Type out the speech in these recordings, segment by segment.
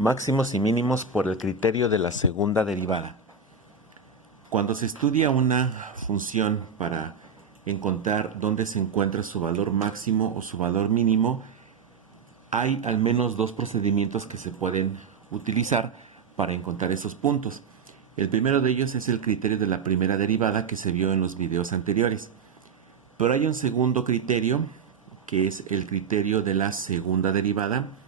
Máximos y mínimos por el criterio de la segunda derivada. Cuando se estudia una función para encontrar dónde se encuentra su valor máximo o su valor mínimo, hay al menos dos procedimientos que se pueden utilizar para encontrar esos puntos. El primero de ellos es el criterio de la primera derivada que se vio en los videos anteriores. Pero hay un segundo criterio, que es el criterio de la segunda derivada,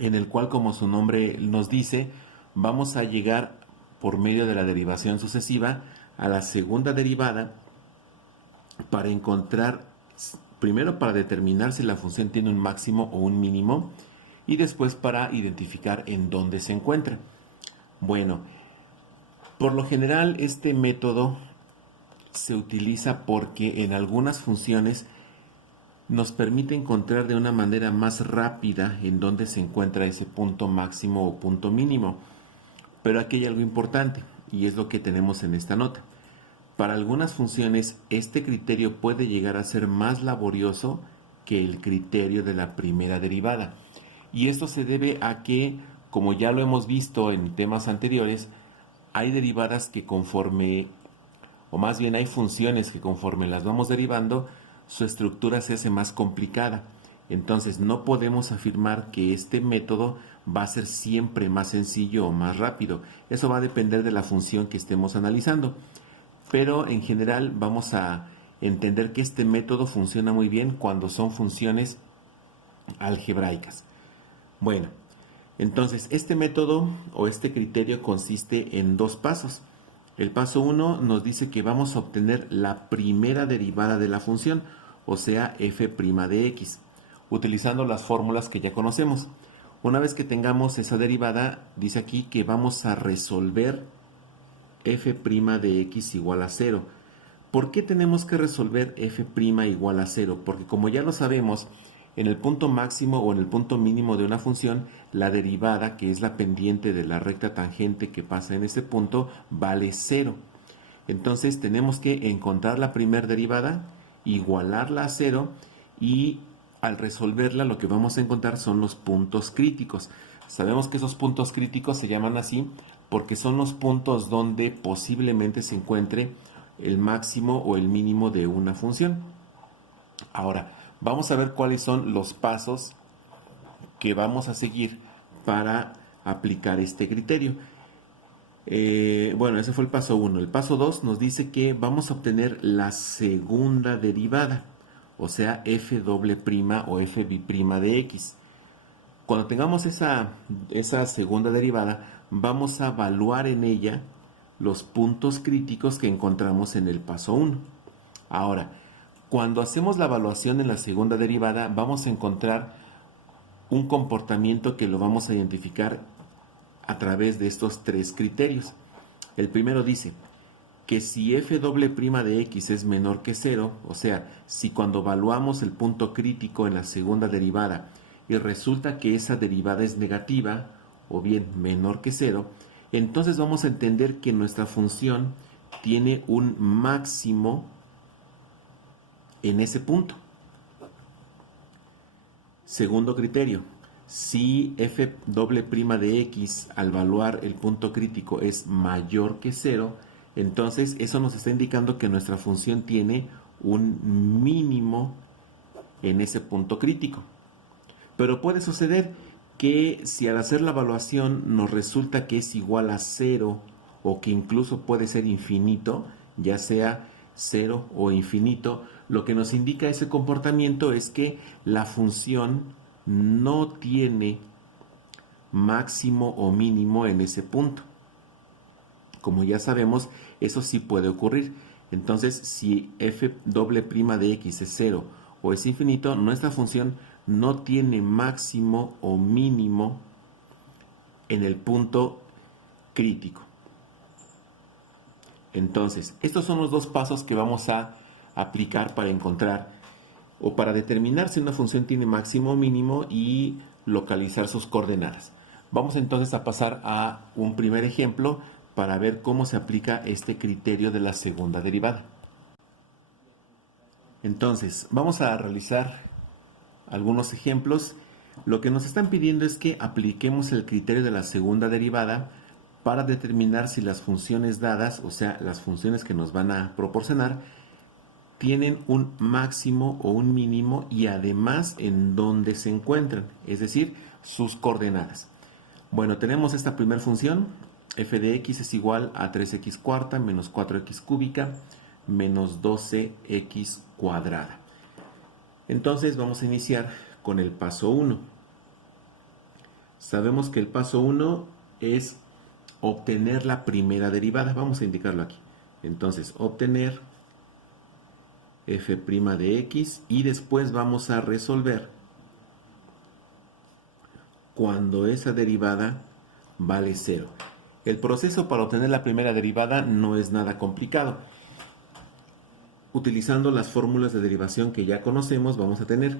en el cual, como su nombre nos dice, vamos a llegar por medio de la derivación sucesiva a la segunda derivada para encontrar, primero para determinar si la función tiene un máximo o un mínimo, y después para identificar en dónde se encuentra. Bueno, por lo general este método se utiliza porque en algunas funciones nos permite encontrar de una manera más rápida en dónde se encuentra ese punto máximo o punto mínimo. Pero aquí hay algo importante, y es lo que tenemos en esta nota. Para algunas funciones, este criterio puede llegar a ser más laborioso que el criterio de la primera derivada. Y esto se debe a que, como ya lo hemos visto en temas anteriores, hay derivadas que conforme, o más bien hay funciones que conforme las vamos derivando, su estructura se hace más complicada. Entonces no podemos afirmar que este método va a ser siempre más sencillo o más rápido. Eso va a depender de la función que estemos analizando. Pero en general vamos a entender que este método funciona muy bien cuando son funciones algebraicas. Bueno, entonces este método o este criterio consiste en dos pasos. El paso 1 nos dice que vamos a obtener la primera derivada de la función, o sea, f' de x, utilizando las fórmulas que ya conocemos. Una vez que tengamos esa derivada, dice aquí que vamos a resolver f' de x igual a 0. ¿Por qué tenemos que resolver f' igual a 0? Porque como ya lo sabemos, en el punto máximo o en el punto mínimo de una función, la derivada, que es la pendiente de la recta tangente que pasa en ese punto, vale 0. Entonces tenemos que encontrar la primera derivada, igualarla a 0, y al resolverla lo que vamos a encontrar son los puntos críticos. Sabemos que esos puntos críticos se llaman así porque son los puntos donde posiblemente se encuentre el máximo o el mínimo de una función. Ahora, vamos a ver cuáles son los pasos que vamos a seguir para aplicar este criterio. Bueno, ese fue el paso 1. El paso 2 nos dice que vamos a obtener la segunda derivada, o sea, f' o f' de x. Cuando tengamos esa segunda derivada, vamos a evaluar en ella los puntos críticos que encontramos en el paso 1. Ahora, cuando hacemos la evaluación en la segunda derivada, vamos a encontrar un comportamiento que lo vamos a identificar a través de estos tres criterios. El primero dice que si f' de x es menor que 0, o sea, si cuando evaluamos el punto crítico en la segunda derivada y resulta que esa derivada es negativa o bien menor que 0, entonces vamos a entender que nuestra función tiene un máximo en ese punto. Segundo criterio, si f' de x al evaluar el punto crítico es mayor que 0, entonces eso nos está indicando que nuestra función tiene un mínimo en ese punto crítico. Pero puede suceder que si al hacer la evaluación nos resulta que es igual a 0 o que incluso puede ser infinito, ya sea 0 o infinito, lo que nos indica ese comportamiento es que la función no tiene máximo o mínimo en ese punto. Como ya sabemos, eso sí puede ocurrir. Entonces, si f' de x es 0 o es infinito, nuestra función no tiene máximo o mínimo en el punto crítico. Entonces, estos son los dos pasos que vamos a aplicar para encontrar o para determinar si una función tiene máximo o mínimo y localizar sus coordenadas. Vamos entonces a pasar a un primer ejemplo para ver cómo se aplica este criterio de la segunda derivada. Entonces, vamos a realizar algunos ejemplos Lo que nos están pidiendo es que apliquemos el criterio de la segunda derivada para determinar si las funciones dadas, o sea, las funciones que nos van a proporcionar, tienen un máximo o un mínimo y además en dónde se encuentran, es decir, sus coordenadas. Bueno, tenemos esta primera función, f de x es igual a 3x cuarta menos 4x cúbica menos 12x cuadrada. Entonces vamos a iniciar con el paso 1. Sabemos que el paso 1 es obtener la primera derivada. Vamos a indicarlo aquí. Entonces, obtener f' de x y después vamos a resolver cuando esa derivada vale 0. El proceso para obtener la primera derivada no es nada complicado. Utilizando las fórmulas de derivación que ya conocemos, vamos a tener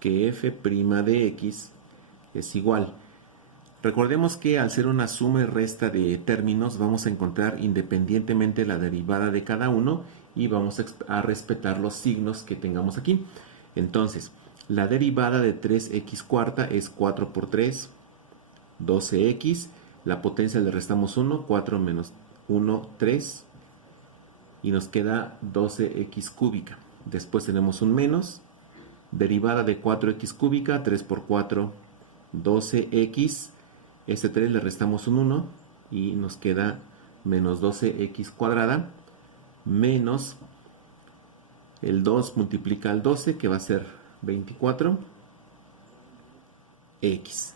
que f' de x es igual. Recordemos que al ser una suma y resta de términos, vamos a encontrar independientemente la derivada de cada uno y vamos a respetar los signos que tengamos aquí. Entonces, la derivada de 3x cuarta es 4 por 3, 12x. La potencia le restamos 1, 4 menos 1, 3. Y nos queda 12x cúbica. Después tenemos un menos. Derivada de 4x cúbica, 3 por 4, 12x. Este 3 le restamos un 1 y nos queda menos 12x cuadrada menos el 2 multiplica al 12 que va a ser 24 x.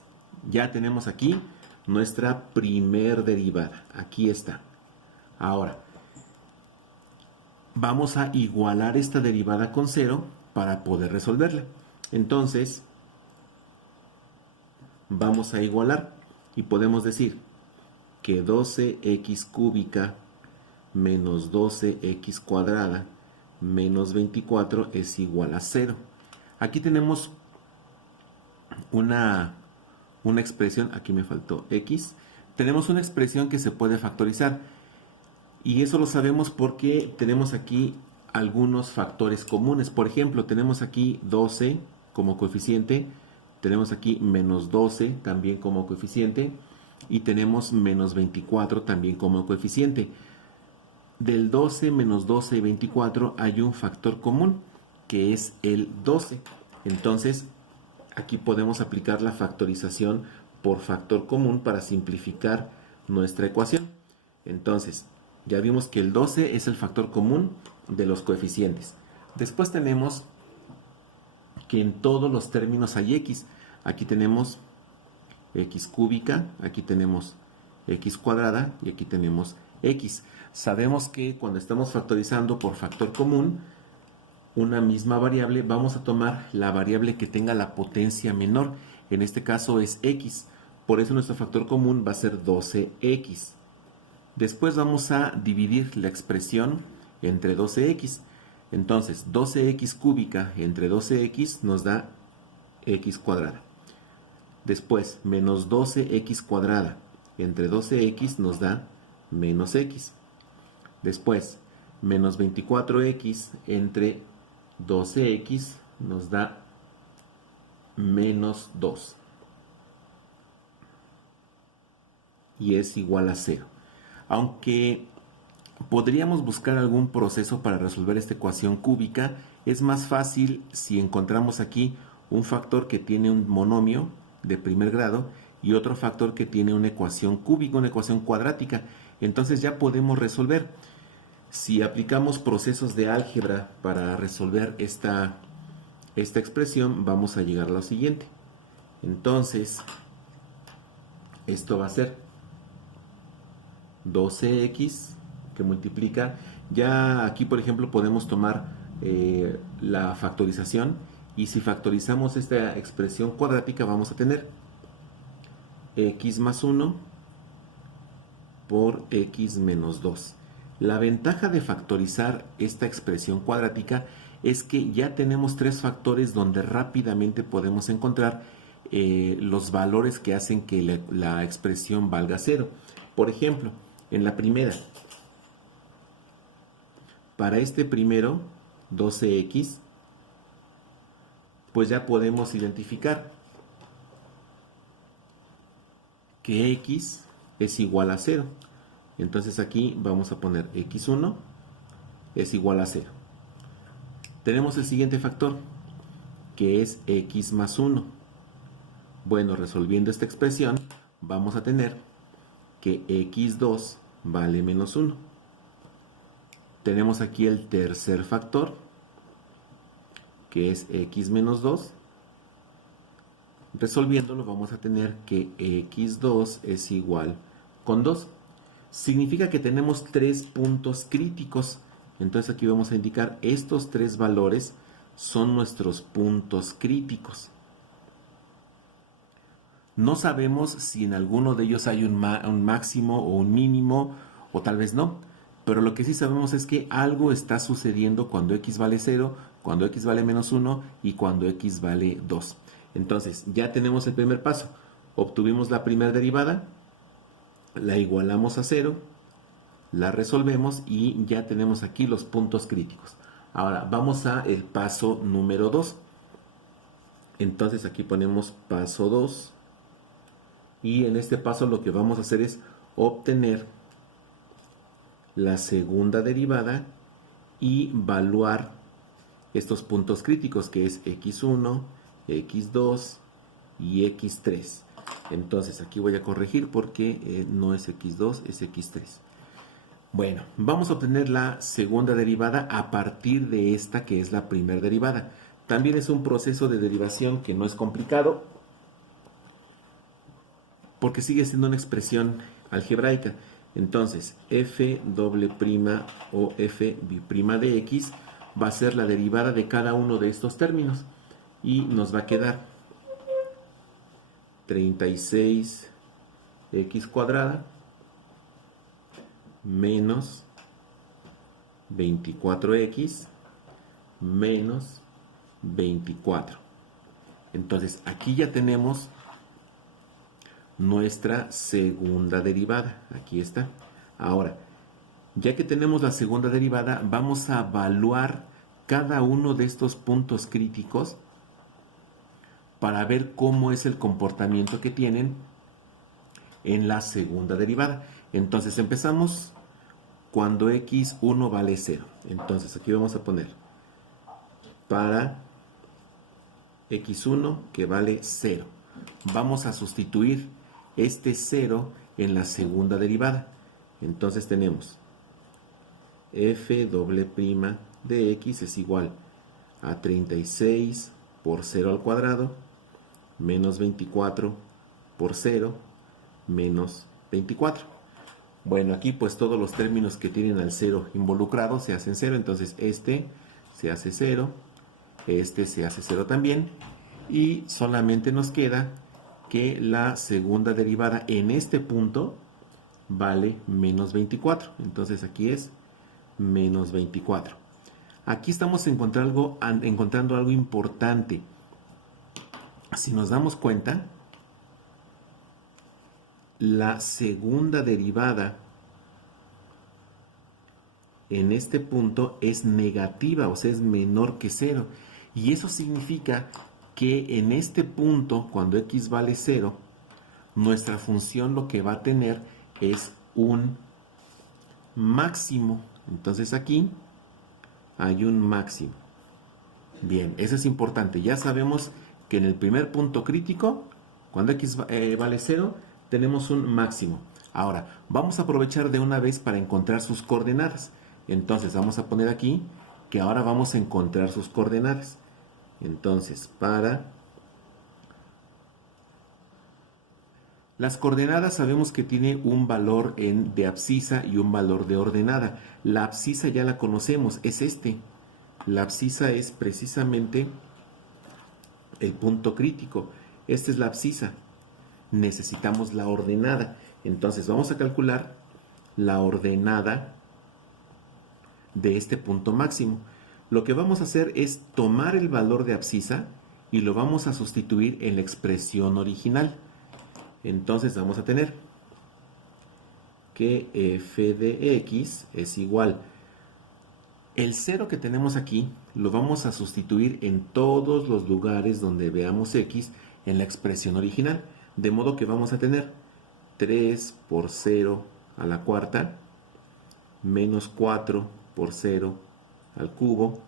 Ya tenemos aquí nuestra primer derivada. Aquí está. Ahora, vamos a igualar esta derivada con 0 para poder resolverla. Entonces, vamos a igualar y podemos decir que 12x cúbica menos 12x cuadrada menos 24 es igual a 0. Aquí tenemos una expresión, aquí me faltó x, tenemos una expresión que se puede factorizar y eso lo sabemos porque tenemos aquí algunos factores comunes. Por ejemplo, tenemos aquí 12 como coeficiente, tenemos aquí menos 12 también como coeficiente y tenemos menos 24 también como coeficiente. Del 12, menos 12 y 24 hay un factor común que es el 12. Entonces, aquí podemos aplicar la factorización por factor común para simplificar nuestra ecuación. Entonces, ya vimos que el 12 es el factor común de los coeficientes. Después tenemos que en todos los términos hay x. Aquí tenemos x cúbica, aquí tenemos x cuadrada y aquí tenemos x. Sabemos que cuando estamos factorizando por factor común una misma variable, vamos a tomar la variable que tenga la potencia menor. En este caso es x. Por eso nuestro factor común va a ser 12x. Después vamos a dividir la expresión entre 12x. Entonces, 12x cúbica entre 12x nos da x cuadrada. Después, menos 12x cuadrada entre 12x nos da menos x. Después, menos 24x entre 12x nos da menos 2. Y es igual a 0. Aunque podríamos buscar algún proceso para resolver esta ecuación cúbica, es más fácil si encontramos aquí un factor que tiene un monomio de primer grado y otro factor que tiene una ecuación cúbica, una ecuación cuadrática. Entonces ya podemos resolver. Si aplicamos procesos de álgebra para resolver esta expresión, vamos a llegar a lo siguiente. Entonces, esto va a ser 12x que multiplica. Ya aquí, por ejemplo, podemos tomar la factorización y si factorizamos esta expresión cuadrática vamos a tener x más 1 por x menos 2. La ventaja de factorizar esta expresión cuadrática es que ya tenemos tres factores donde rápidamente podemos encontrar los valores que hacen que la expresión valga 0. Por ejemplo, en la primera, para este primero, 12x, pues ya podemos identificar que x es igual a 0. Entonces aquí vamos a poner x1 es igual a 0. Tenemos el siguiente factor, que es x más 1. Bueno, resolviendo esta expresión, vamos a tener que x2 vale menos 1. Tenemos aquí el tercer factor, que es x menos 2. Resolviéndolo vamos a tener que x2 es igual con 2. Significa que tenemos 3 puntos críticos. Entonces aquí vamos a indicar estos 3 valores son nuestros puntos críticos. No sabemos si en alguno de ellos hay un máximo o un mínimo, o tal vez no. Pero lo que sí sabemos es que algo está sucediendo cuando x vale 0, cuando x vale menos 1 y cuando x vale 2. Entonces, ya tenemos el primer paso. Obtuvimos la primera derivada, la igualamos a 0, la resolvemos y ya tenemos aquí los puntos críticos. Ahora, vamos a el paso número 2. Entonces, aquí ponemos paso 2. Y en este paso lo que vamos a hacer es obtener la segunda derivada y evaluar estos puntos críticos, que es x1, x2 y x3. Entonces aquí voy a corregir porque no es x2, es x3. Bueno, vamos a obtener la segunda derivada a partir de esta que es la primera derivada. También es un proceso de derivación que no es complicado porque sigue siendo una expresión algebraica. Entonces, f doble prima o f biprima de x va a ser la derivada de cada uno de estos términos. Y nos va a quedar 36x cuadrada menos 24x menos 24. Entonces, aquí ya tenemos nuestra segunda derivada. Aquí está. Ahora, ya que tenemos la segunda derivada, vamos a evaluar cada uno de estos puntos críticos para ver cómo es el comportamiento que tienen en la segunda derivada. Entonces empezamos cuando x1 vale 0. Entonces aquí vamos a poner para x1 que vale 0. Vamos a sustituir este 0 en la segunda derivada. Entonces tenemos f doble prima de x es igual a 36 por 0 al cuadrado menos 24 por 0 menos 24. Bueno, aquí pues todos los términos que tienen al 0 involucrado se hacen 0. Entonces este se hace 0, este se hace 0 también. Y solamente nos queda que la segunda derivada en este punto vale menos 24. Entonces aquí es menos 24. Aquí estamos encontrando algo importante. Si nos damos cuenta, la segunda derivada en este punto es negativa, o sea, es menor que 0. Y eso significa que en este punto, cuando x vale 0, nuestra función lo que va a tener es un máximo. Entonces aquí hay un máximo. Bien, eso es importante. Ya sabemos que en el primer punto crítico, cuando x vale 0, tenemos un máximo. Ahora, vamos a aprovechar de una vez para encontrar sus coordenadas. Entonces, vamos a poner aquí que ahora vamos a encontrar sus coordenadas. Entonces, para las coordenadas sabemos que tiene un valor de abscisa y un valor de ordenada. La abscisa ya la conocemos, es este. La abscisa es precisamente el punto crítico. Esta es la abscisa. Necesitamos la ordenada. Entonces vamos a calcular la ordenada de este punto máximo. Lo que vamos a hacer es tomar el valor de abscisa y lo vamos a sustituir en la expresión original. Entonces vamos a tener que f de x es igual. El 0 que tenemos aquí lo vamos a sustituir en todos los lugares donde veamos x en la expresión original. De modo que vamos a tener 3 por 0 a la cuarta, menos 4 por 0 al cubo,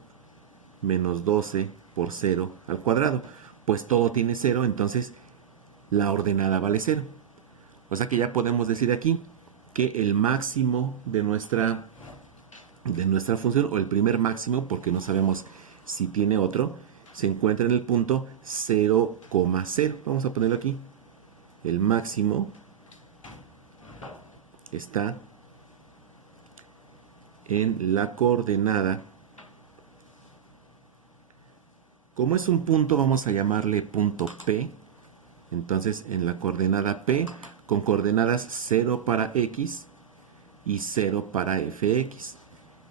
menos 12 por 0 al cuadrado. Pues todo tiene 0, entonces la ordenada vale 0. O sea que ya podemos decir aquí que el máximo de nuestra función, o el primer máximo, porque no sabemos si tiene otro, se encuentra en el punto 0,0. Vamos a ponerlo aquí. El máximo está en la coordenada. Como es un punto, vamos a llamarle punto P. Entonces, en la coordenada P, con coordenadas 0 para X y 0 para Fx.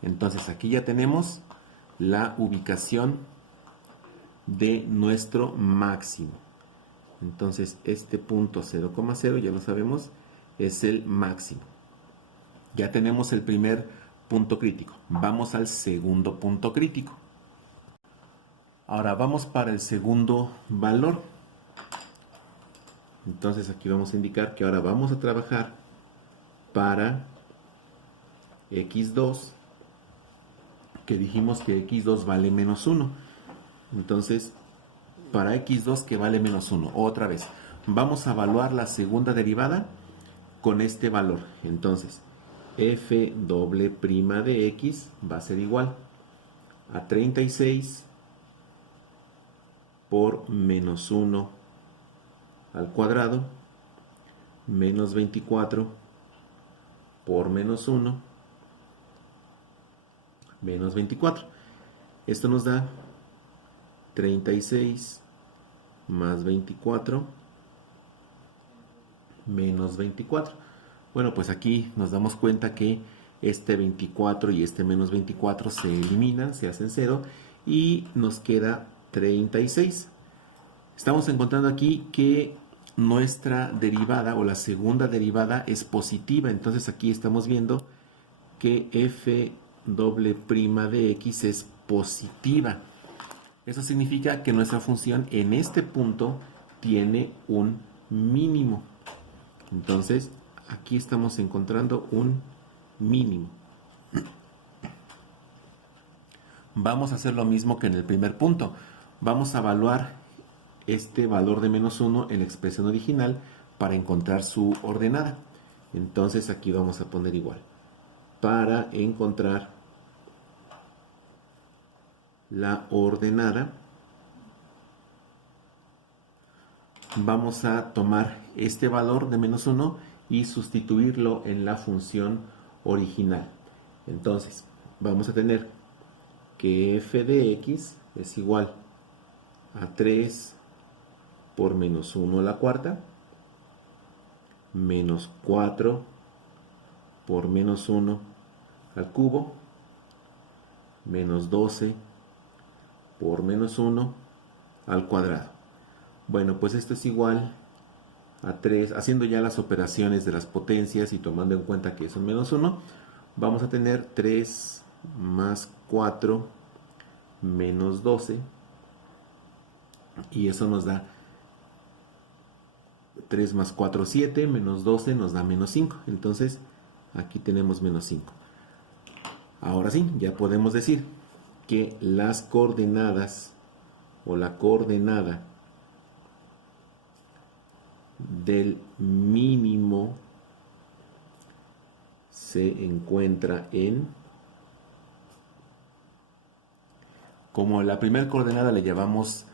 Entonces, aquí ya tenemos la ubicación de nuestro máximo. Entonces, este punto 0,0, ya lo sabemos, es el máximo. Ya tenemos el primer punto crítico. Vamos al segundo punto crítico. Ahora vamos para el segundo valor. Entonces aquí vamos a indicar que ahora vamos a trabajar para x2, que dijimos que x2 vale menos 1. Entonces, para x2 que vale menos 1, otra vez, vamos a evaluar la segunda derivada con este valor. Entonces, f doble prima de x va a ser igual a 36 por menos 1 al cuadrado, menos 24 por menos 1, menos 24. Esto nos da 36 más 24 menos 24. Bueno, pues aquí nos damos cuenta que este 24 y este menos 24 se eliminan, se hacen 0 y nos queda 36. Estamos encontrando aquí que nuestra derivada o la segunda derivada es positiva. Entonces aquí estamos viendo que f doble prima de x es positiva. Eso significa que nuestra función en este punto tiene un mínimo. Entonces aquí estamos encontrando un mínimo. Vamos a hacer lo mismo que en el primer punto. Vamos a evaluar este valor de menos 1 en la expresión original para encontrar su ordenada. Entonces aquí vamos a poner igual. Para encontrar la ordenada, vamos a tomar este valor de menos 1 y sustituirlo en la función original. Entonces vamos a tener que f de x es igual a 3 por menos 1 a la cuarta, menos 4 por menos 1 al cubo, menos 12 por menos 1 al cuadrado. Bueno, pues esto es igual a 3, haciendo ya las operaciones de las potencias y tomando en cuenta que es un menos 1, vamos a tener 3 más 4 menos 12, y eso nos da 3 más 4, 7, menos 12 nos da menos 5. Entonces, aquí tenemos menos 5. Ahora sí, ya podemos decir que las coordenadas o la coordenada del mínimo se encuentra en, como la primera coordenada le llamamos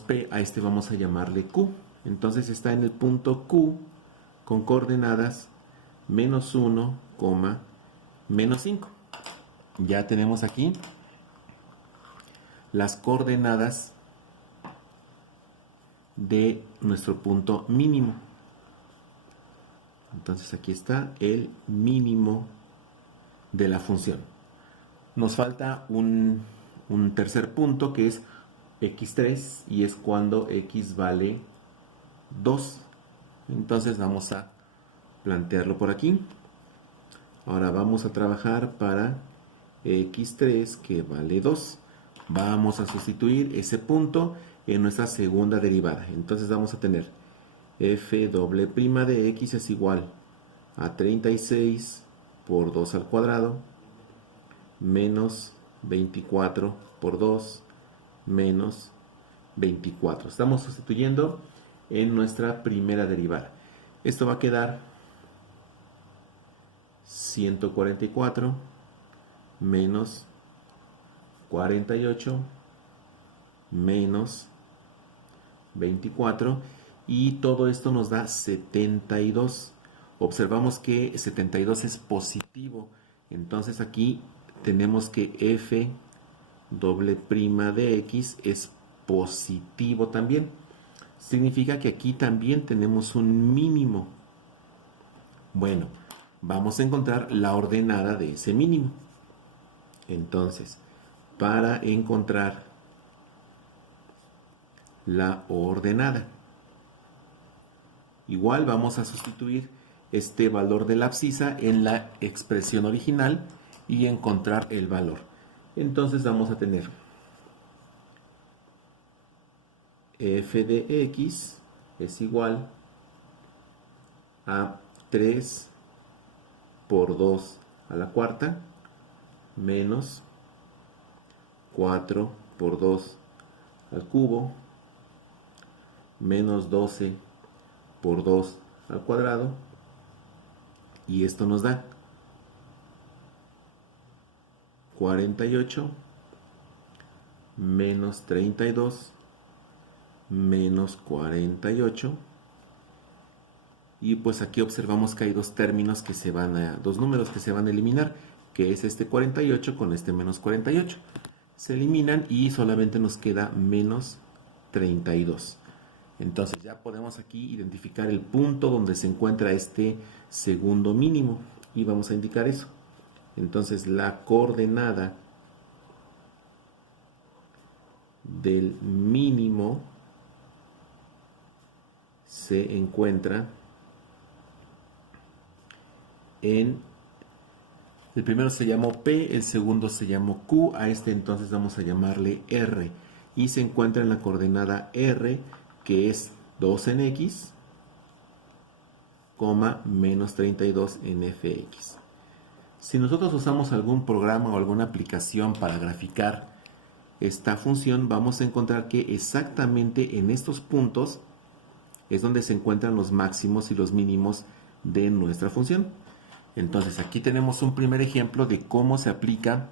P, a este vamos a llamarle Q. Entonces está en el punto Q con coordenadas menos 1, menos 5. Ya tenemos aquí las coordenadas de nuestro punto mínimo. Entonces aquí está el mínimo de la función. Nos falta un tercer punto que es x3 y es cuando x vale 2. Entonces vamos a plantearlo por aquí. Ahora vamos a trabajar para x3 que vale 2. Vamos a sustituir ese punto en nuestra segunda derivada. Entonces vamos a tener f doble prima de x es igual a 36 por 2 al cuadrado menos 24 por 2 menos 24. Estamos sustituyendo en nuestra primera derivada. Esto va a quedar 144 menos 48 menos 24 y todo esto nos da 72. Observamos que 72 es positivo, entonces aquí tenemos que f doble prima de x es positivo también. Significa que aquí también tenemos un mínimo. Bueno, vamos a encontrar la ordenada de ese mínimo. Entonces, para encontrar la ordenada, igual vamos a sustituir este valor de la abscisa en la expresión original y encontrar el valor. Entonces vamos a tener f de x es igual a 3 por 2 a la cuarta menos 4 por 2 al cubo menos 12 por 2 al cuadrado, y esto nos da 48 menos 32 menos 48, y pues aquí observamos que hay dos términos que se van a, dos números que se van a eliminar, que es este 48 con este menos 48. Se eliminan y solamente nos queda menos 32. Entonces ya podemos aquí identificar el punto donde se encuentra este segundo mínimo y vamos a indicar eso. Entonces la coordenada del mínimo se encuentra en, el primero se llamó P, el segundo se llamó Q, a este entonces vamos a llamarle R, y se encuentra en la coordenada R, que es 2 en X, menos 32 en Fx. Si nosotros usamos algún programa o alguna aplicación para graficar esta función, vamos a encontrar que exactamente en estos puntos es donde se encuentran los máximos y los mínimos de nuestra función. Entonces aquí tenemos un primer ejemplo de cómo se aplica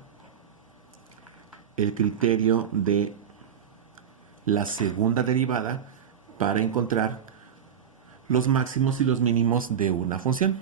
el criterio de la segunda derivada para encontrar los máximos y los mínimos de una función.